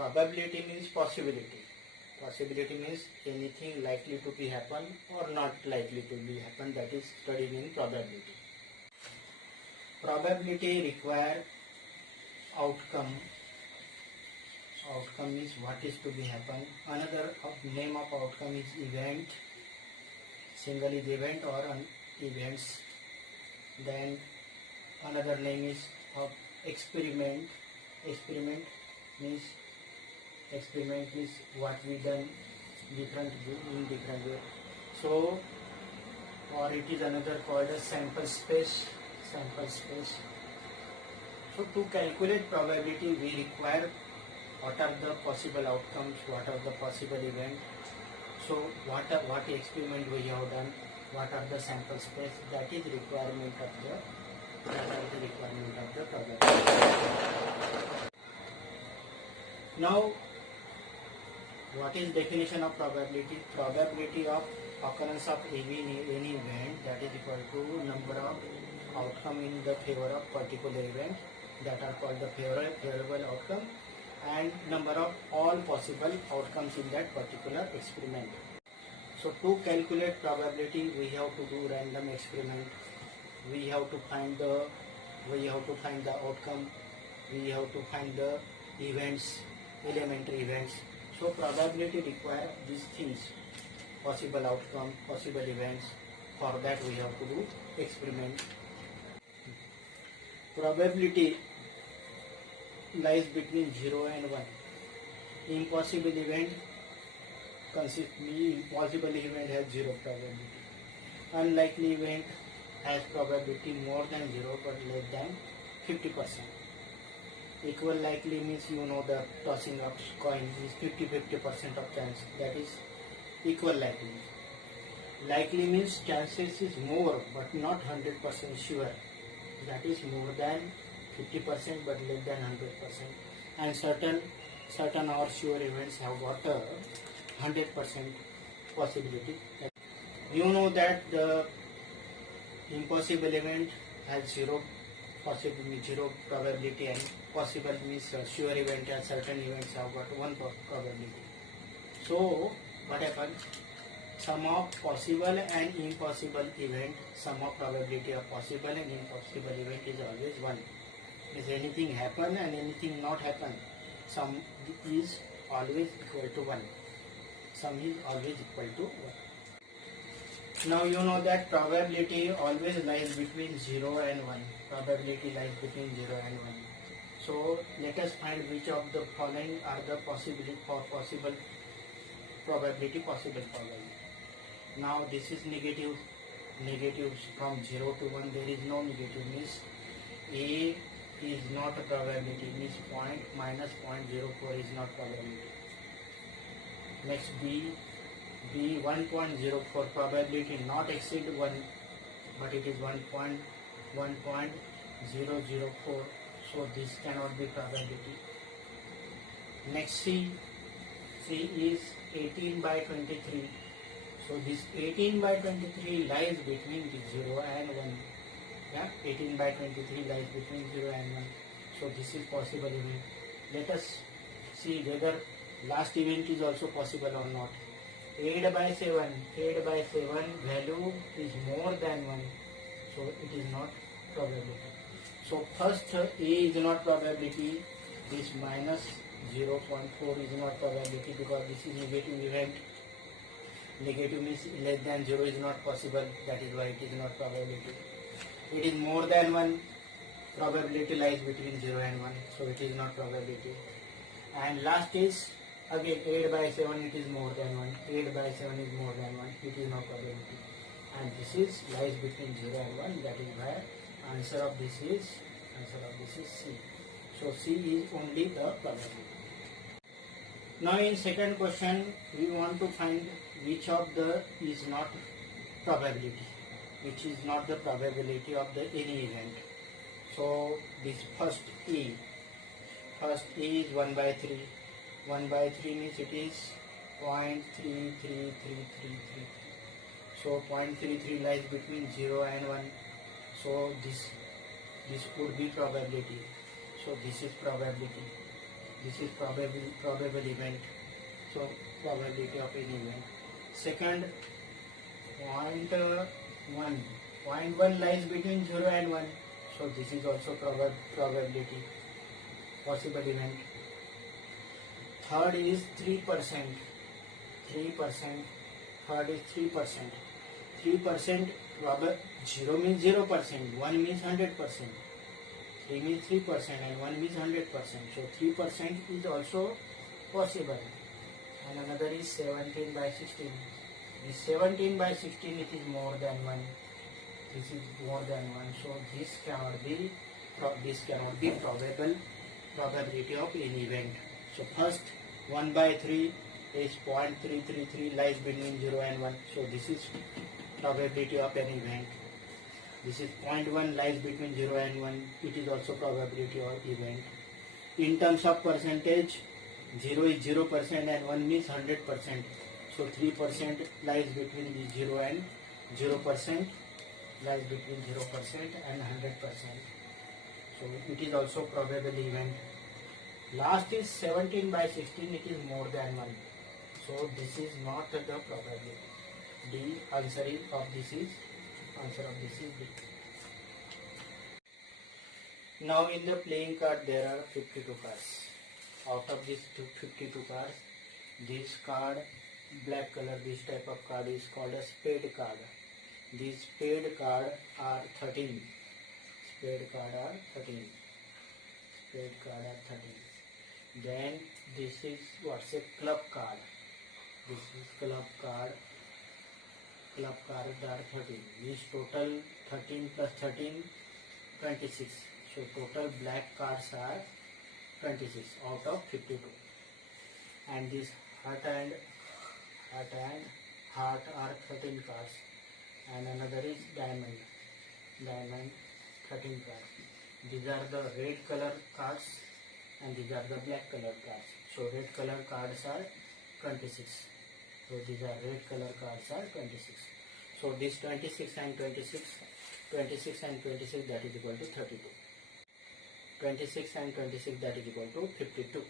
Probability means possibility. Possibility means anything likely to be happen or not likely to be happen, that is studied in probability. Probability require outcome. Outcome is what is to be happen. Another name of outcome is event. Single is event or events. Then another name is of experiment. Experiment means what we done in different way. So, or it is another called as sample space. So to calculate probability, we require what are the possible outcomes, what are the possible events. So what experiment we have done, what are the sample space, that is requirement of the probability. Now, what is definition of probability? Probability of occurrence of any event, that is equal to number of outcome in the favor of particular event, that are called the favorable outcome, and number of all possible outcomes in that particular experiment. So to calculate probability, we have to do random experiment. We have to find the outcome. We have to find the events, elementary events. So probability require these things: possible outcome, possible events. For that we have to do experiment. Probability lies between 0 and 1. Impossible event has 0 probability. Unlikely event has probability more than 0 but less than 50%. Equal likely means, you know, the tossing of coin is 50% of chance, that is equal likely. Likely means chances is more but not 100% sure, that is more than 50% but less than 100%. And certain or sure events have got a 100% possibility. You know that the impossible event has 0 probability, and possible means sure event, and certain events have got 1 probability. So what happens? Sum of possible and impossible event, sum of probability of possible and impossible event is always 1. If anything happen and anything not happen, sum is always equal to 1. Sum is always equal to 1. Now you know that probability always lies between 0 and 1. Probability lies between 0 and 1. So let us find which of the following are the possible probability. Now this is negative. Negatives from 0 to 1, there is no negative, means A is not a probability, means minus 0.04 is not probability. Next B 1.04, probability not exceed 1, but it is 1.004, so this cannot be probability. Next C is 18/23, so this 18/23 lies between the 0 and 1. Yeah, 18/23 lies between 0 and 1, so this is possible event. Let us see whether last event is also possible or not. 8/7 value is more than 1, so it is not probability. So first A is not probability, this minus 0.4 is not probability, because this is negative event. Negative means less than 0 is not possible, that is why it is not probability. It is more than 1, probability lies between 0 and 1, so it is not probability. And last is again 8/7, it is more than 1. 8/7 is more than 1, it is not probability. And this is lies between 0 and 1, that is why answer of this is C. So C is only the probability. Now in second question, we want to find which of the is not probability, which is not the probability of the any event. So this first A is 1/3. 1/3 means it is 0.33333. So 0.33 lies between 0 and 1. So this could be probability. So this is probability. This is probable event. So probability of any event. Second, 0.1 lies between 0 and 1. So this is also probability, possible event. Third is 3%. 3%. Third is 3%. 3%, 0 means 0%, 1 means 100%. 3 means 3% and 1 means 100%. So 3% is also possible. And another is 17 by 16. This 17 by 16, it is more than 1. This is more than 1. So this cannot be probability of any event. So first 1 by 3 is 0.333 lies between 0 and 1. So this is probability of an event. This is 0.1 lies between 0 and 1. It is also probability of event. In terms of percentage, 0 is 0% and 1 means 100%. So 3% lies between the 0 and 0%, lies between 0% and 100%. So it is also probable event. Last is 17 by 16, it is more than 1. So this is not the probability. The answer of this is D. Now in the playing card there are 52 cards. Out of these 52 cards, this card, black color, this type of card is called a spade card. These spade card are 13. Spade card are 13. Spade card are 13. Then this is what's a club card. This is club card. Club cards are 13. This total 13 plus 13, 26. So total black cards are 26 out of 52. And this heart and heart are 13 cards. And another is diamond. Diamond 13 cards. These are the red color cards and these are the black color cards. So red color cards are 26. So these are red color cards are 26. So this 26 and 26 that is equal to 32. 26 and 26 that is equal to 52.